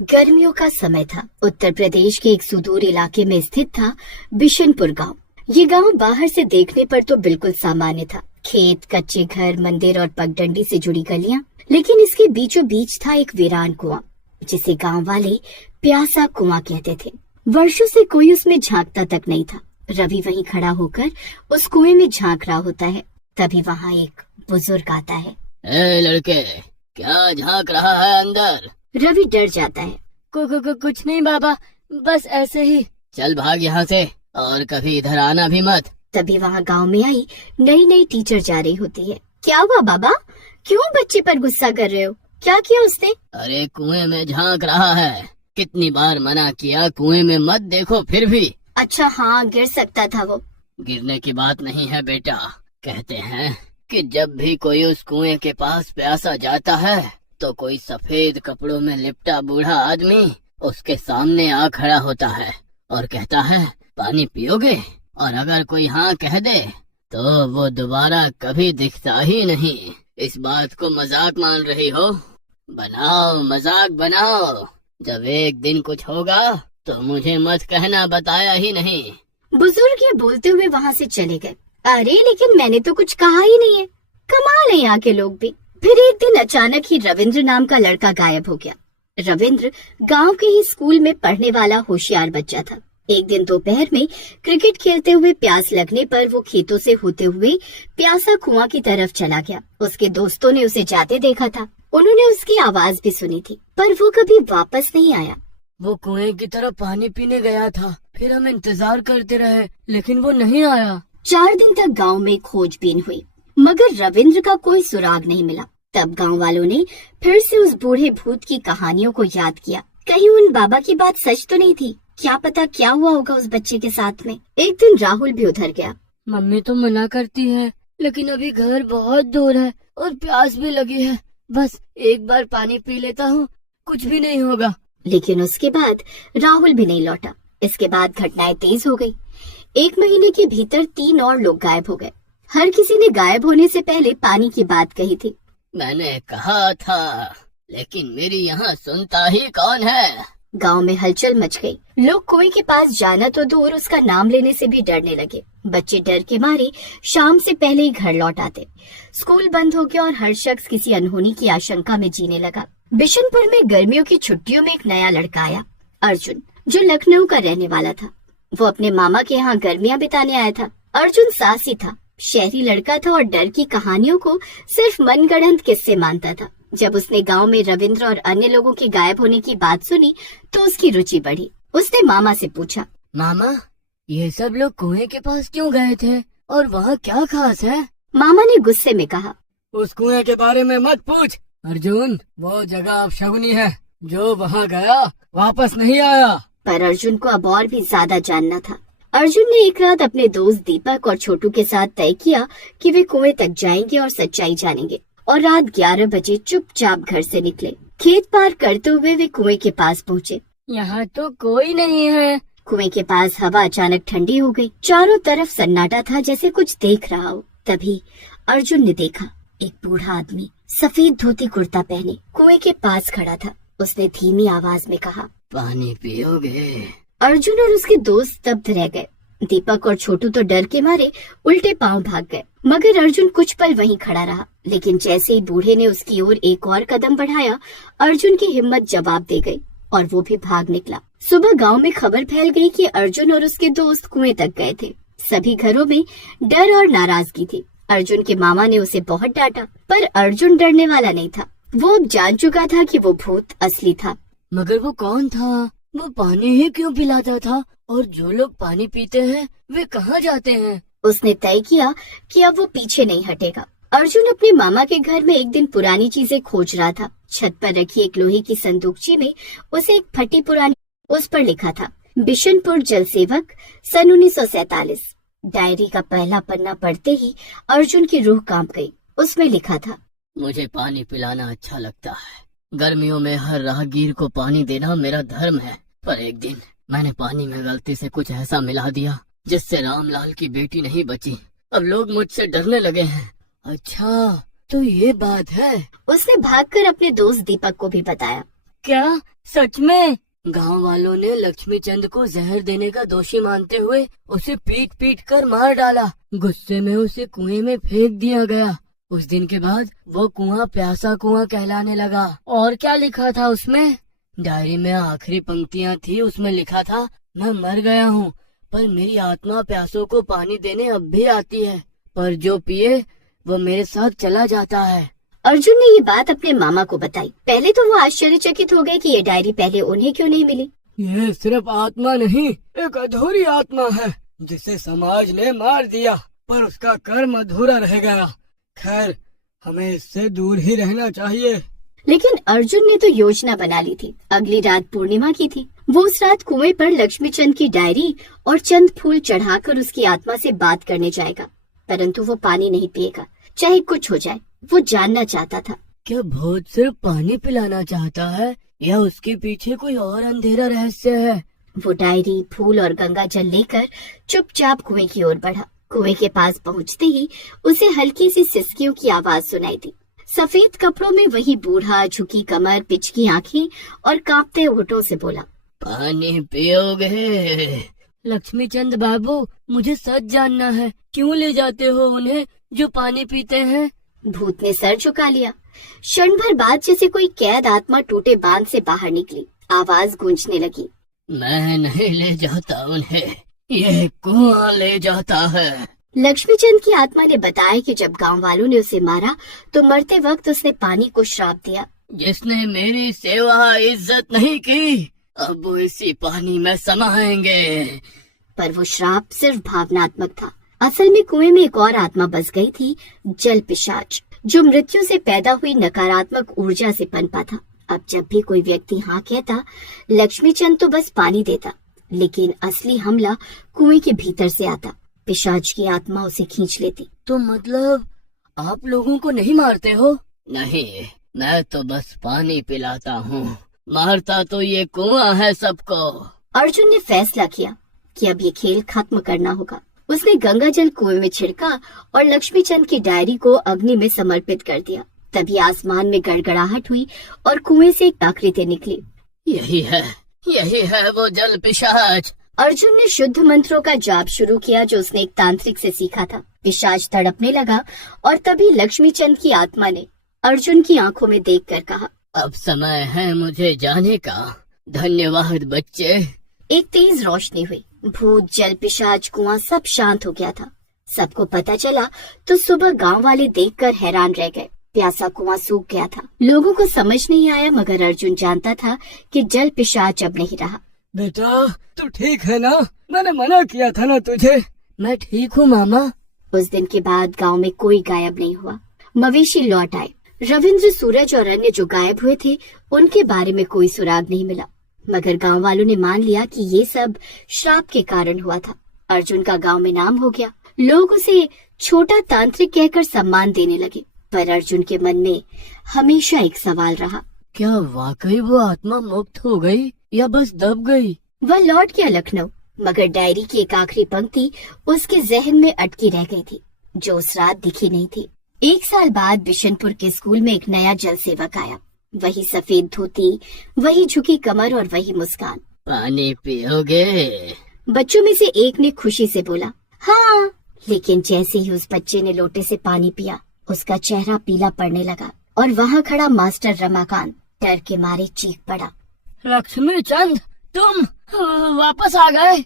गर्मियों का समय था। उत्तर प्रदेश के एक सुदूर इलाके में स्थित था बिशनपुर गांव। ये गांव बाहर से देखने पर तो बिल्कुल सामान्य था। खेत, कच्चे घर, मंदिर और पगडंडी से जुड़ी गलियां, लेकिन इसके बीचों बीच था एक वीरान कुआं, जिसे गांव वाले प्यासा कुआं कहते थे। वर्षों से कोई उसमें झांकता तक नहीं था। रवि वहीं खड़ा होकर उस कुएं में झांक रहा होता है। तभी वहाँ एक बुजुर्ग आता है। ए लड़के, क्या झांक रहा है अंदर? रवि डर जाता है। कुछ नहीं बाबा, बस ऐसे ही। चल भाग यहाँ से, और कभी इधर आना भी मत। तभी वहाँ गांव में आई नई नई टीचर जा रही होती है। क्या हुआ बाबा, क्यों बच्चे पर गुस्सा कर रहे हो? क्या किया उसने? अरे कुएं में झांक रहा है, कितनी बार मना किया कुएं में मत देखो, फिर भी। अच्छा हाँ, गिर सकता था वो। गिरने की बात नहीं है बेटा। कहते हैं कि जब भी कोई उस कुएं के पास प्यासा जाता है तो कोई सफेद कपड़ों में लिपटा बूढ़ा आदमी उसके सामने आ खड़ा होता है और कहता है, पानी पियोगे? और अगर कोई हाँ कह दे तो वो दोबारा कभी दिखता ही नहीं। इस बात को मजाक मान रही हो? बनाओ, मजाक बनाओ। जब एक दिन कुछ होगा तो मुझे मत कहना बताया ही नहीं। बुजुर्ग ये बोलते हुए वहाँ से चले गए। अरे लेकिन मैंने तो कुछ कहा ही नहीं है। कमाल है यहाँ के लोग भी। फिर एक दिन अचानक ही रविंद्र नाम का लड़का गायब हो गया। रविंद्र गांव के ही स्कूल में पढ़ने वाला होशियार बच्चा था। एक दिन दोपहर में क्रिकेट खेलते हुए प्यास लगने पर वो खेतों से होते हुए प्यासा कुआं की तरफ चला गया। उसके दोस्तों ने उसे जाते देखा था। उन्होंने उसकी आवाज भी सुनी थी, पर वो कभी वापस नहीं आया। वो कुएं की तरफ पानी पीने गया था, फिर हम इंतजार करते रहे, लेकिन वो नहीं आया। 4 दिन तक गांव में खोजबीन हुई, मगर रविंद्र का कोई सुराग नहीं मिला। तब गांव वालों ने फिर से उस बूढ़े भूत की कहानियों को याद किया। कहीं उन बाबा की बात सच तो नहीं थी? क्या पता क्या हुआ होगा उस बच्चे के साथ में। एक दिन राहुल भी उधर गया। मम्मी तो मना करती है, लेकिन अभी घर बहुत दूर है और प्यास भी लगी है। बस एक बार पानी पी लेता हूँ, कुछ भी नहीं होगा। लेकिन उसके बाद राहुल भी नहीं लौटा। इसके बाद घटनाएं तेज हो गई। 1 महीने के भीतर 3 और लोग गायब हो गए। हर किसी ने गायब होने से पहले पानी की बात कही थी। मैंने कहा था, लेकिन मेरी यहाँ सुनता ही कौन है? गांव में हलचल मच गई। लोग कुएं के पास जाना तो दूर, उसका नाम लेने से भी डरने लगे। बच्चे डर के मारे शाम से पहले ही घर लौट आते। स्कूल बंद हो गया और हर शख्स किसी अनहोनी की आशंका में जीने लगा। बिशनपुर में गर्मियों की छुट्टियों में एक नया लड़का आया, अर्जुन, जो लखनऊ का रहने वाला था। वो अपने मामा के यहाँ गर्मियाँ बिताने आया था। अर्जुन साहसी था, शहरी लड़का था और डर की कहानियों को सिर्फ मनगढ़ंत किस्से मानता था। जब उसने गांव में रविंद्र और अन्य लोगों के गायब होने की बात सुनी तो उसकी रुचि बढ़ी। उसने मामा से पूछा, मामा, ये सब लोग कुएं के पास क्यों गए थे और वहाँ क्या खास है? मामा ने गुस्से में कहा, उस कुएं के बारे में मत पूछ अर्जुन, वो जगह अपशगुनी है। जो वहाँ गया वापस नहीं आया। पर अर्जुन को अब और भी ज्यादा जानना था। अर्जुन ने एक रात अपने दोस्त दीपक और छोटू के साथ तय किया कि वे कुएं तक जाएंगे और सच्चाई जानेंगे, और रात 11 बजे चुपचाप घर से निकले। खेत पार करते हुए वे कुएं के पास पहुँचे। यहाँ तो कोई नहीं है। कुएं के पास हवा अचानक ठंडी हो गई। चारों तरफ सन्नाटा था, जैसे कुछ देख रहा हो। तभी अर्जुन ने देखा, एक बूढ़ा आदमी सफेद धोती कुर्ता पहने कुएं के पास खड़ा था। उसने धीमी आवाज में कहा, पानी पियोगे? अर्जुन और उसके दोस्त स्तब्ध रह गए। दीपक और छोटू तो डर के मारे उल्टे पांव भाग गए, मगर अर्जुन कुछ पल वहीं खड़ा रहा। लेकिन जैसे ही बूढ़े ने उसकी ओर एक और कदम बढ़ाया, अर्जुन की हिम्मत जवाब दे गई और वो भी भाग निकला। सुबह गांव में खबर फैल गई कि अर्जुन और उसके दोस्त कुएं तक गए थे। सभी घरों में डर और नाराजगी थी। अर्जुन के मामा ने उसे बहुत डांटा, पर अर्जुन डरने वाला नहीं था। वो अब जान चुका था कि वो भूत असली था। मगर वो कौन था? वो पानी ही क्यों पिलाता था? और जो लोग पानी पीते हैं वे कहाँ जाते हैं? उसने तय किया कि अब वो पीछे नहीं हटेगा। अर्जुन अपने मामा के घर में एक दिन पुरानी चीजें खोज रहा था। छत पर रखी एक लोहे की संदूकची में उसे एक फटी पुरानी, उस पर लिखा था, बिशनपुर जल सेवक, सन 1947। डायरी का पहला पन्ना पढ़ते ही अर्जुन की रूह कांप गई। उसमें लिखा था, मुझे पानी पिलाना अच्छा लगता है। गर्मियों में हर राहगीर को पानी देना मेरा धर्म है। पर एक दिन मैंने पानी में गलती से कुछ ऐसा मिला दिया जिससे रामलाल की बेटी नहीं बची। अब लोग मुझसे डरने लगे हैं। अच्छा, तो ये बात है। उसने भागकर अपने दोस्त दीपक को भी बताया। क्या सच में? गांव वालों ने लक्ष्मी चंद को जहर देने का दोषी मानते हुए उसे पीट पीट कर मार डाला। गुस्से में उसे कुएं में फेंक दिया गया। उस दिन के बाद वो कुआं प्यासा कुआं कहलाने लगा। और क्या लिखा था उसमें? डायरी में आखिरी पंक्तियां थी। उसमें लिखा था, मैं मर गया हूँ पर मेरी आत्मा प्यासों को पानी देने अब भी आती है, पर जो पिए वो मेरे साथ चला जाता है। अर्जुन ने ये बात अपने मामा को बताई। पहले तो वो आश्चर्यचकित हो गए कि ये डायरी पहले उन्हें क्यों नहीं मिली। ये सिर्फ आत्मा नहीं, एक अधूरी आत्मा है जिसे समाज ने मार दिया, पर उसका कर्म अधूरा रह गया। खैर, हमें इससे दूर ही रहना चाहिए। लेकिन अर्जुन ने तो योजना बना ली थी। अगली रात पूर्णिमा की थी। वो उस रात कुएं पर लक्ष्मी चंद की डायरी और चंद फूल चढ़ाकर उसकी आत्मा से बात करने जाएगा, परंतु वो पानी नहीं पिएगा, चाहे कुछ हो जाए। वो जानना चाहता था, क्या भूत सिर्फ पानी पिलाना चाहता है या उसके पीछे कोई और अंधेरा रहस्य है? वो डायरी, फूल और गंगा जल लेकर चुपचाप कुएं की ओर बढ़ा। कुएं के पास पहुंचते ही उसे हल्की सी सिसकियों की आवाज सुनाई दी। सफेद कपड़ों में वही बूढ़ा, झुकी कमर, पिचकी आंखें और कांपते होठों से बोला, पानी पियोगे? लक्ष्मी चंद बाबू, मुझे सच जानना है, क्यों ले जाते हो उन्हें जो पानी पीते हैं? भूत ने सर झुका लिया। क्षण भर बाद जैसे कोई कैद आत्मा टूटे बांध से बाहर निकली। आवाज गूंजने लगी, मैं नहीं ले जाता उन्हें, ये कुआं ले जाता है। लक्ष्मी चंद की आत्मा ने बताया कि जब गांव वालों ने उसे मारा तो मरते वक्त उसने पानी को श्राप दिया। जिसने मेरी सेवा इज्जत नहीं की, अब वो इसी पानी में समाएंगे। पर वो श्राप सिर्फ भावनात्मक था। असल में कुएं में एक और आत्मा बस गई थी, जल पिशाच, जो मृत्यु से पैदा हुई नकारात्मक ऊर्जा से पनपा था। अब जब भी कोई व्यक्ति हाँ कहता, लक्ष्मी चंद तो बस पानी देता, लेकिन असली हमला कुएं के भीतर से आता। पिशाच की आत्मा उसे खींच लेती। तो मतलब आप लोगों को नहीं मारते हो? नहीं, मैं तो बस पानी पिलाता हूँ, मारता तो ये कुआं है सबको। अर्जुन ने फैसला किया कि अब ये खेल खत्म करना होगा। उसने गंगा जल कुएं में छिड़का और लक्ष्मी चंद की डायरी को अग्नि में समर्पित कर दिया। तभी आसमान में गड़गड़ाहट हुई और कुएं से एक आकृति निकली। यही है वो जल पिशाच। अर्जुन ने शुद्ध मंत्रों का जाप शुरू किया जो उसने एक तांत्रिक से सीखा था। पिशाच तड़पने लगा और तभी लक्ष्मी चंद की आत्मा ने अर्जुन की आंखों में देखकर कहा, अब समय है मुझे जाने का। धन्यवाद बच्चे। एक तेज रोशनी हुई। भूत, जल पिशाच, कुआं सब शांत हो गया था। सबको पता चला तो सुबह गांव वाले देखकर हैरान रह गए। प्यासा कुआं सूख गया था। लोगों को समझ नहीं आया, मगर अर्जुन जानता था कि जल पिशाच अब नहीं रहा। बेटा, तू ठीक है ना? मैंने मना किया था ना तुझे। मैं ठीक हूँ मामा। उस दिन के बाद गांव में कोई गायब नहीं हुआ। मवेशी लौट आए। रविंद्र, सूरज और अन्य जो गायब हुए थे उनके बारे में कोई सुराग नहीं मिला, मगर गांव वालों ने मान लिया कि ये सब श्राप के कारण हुआ था। अर्जुन का गांव में नाम हो गया। लोग उसे छोटा तांत्रिक कहकर सम्मान देने लगे, पर अर्जुन के मन में हमेशा एक सवाल रहा, क्या वाकई वो आत्मा मुक्त हो गई या बस दब गई? वह लौट गया लखनऊ, मगर डायरी की एक आखिरी पंक्ति उसके जहन में अटकी रह गई थी, जो उस रात दिखी नहीं थी। 1 साल बाद बिशनपुर के स्कूल में एक नया जल सेवक आया। वही सफेद धोती, वही झुकी कमर और वही मुस्कान। पानी पियोगे? बच्चों में से एक ने खुशी से बोला, हाँ। लेकिन जैसे ही उस बच्चे ने लोटे से पानी पिया, उसका चेहरा पीला पड़ने लगा और वहाँ खड़ा मास्टर रमाकांत डर के मारे चीख पड़ा, लक्ष्मी चंद, तुम वापस आ गए?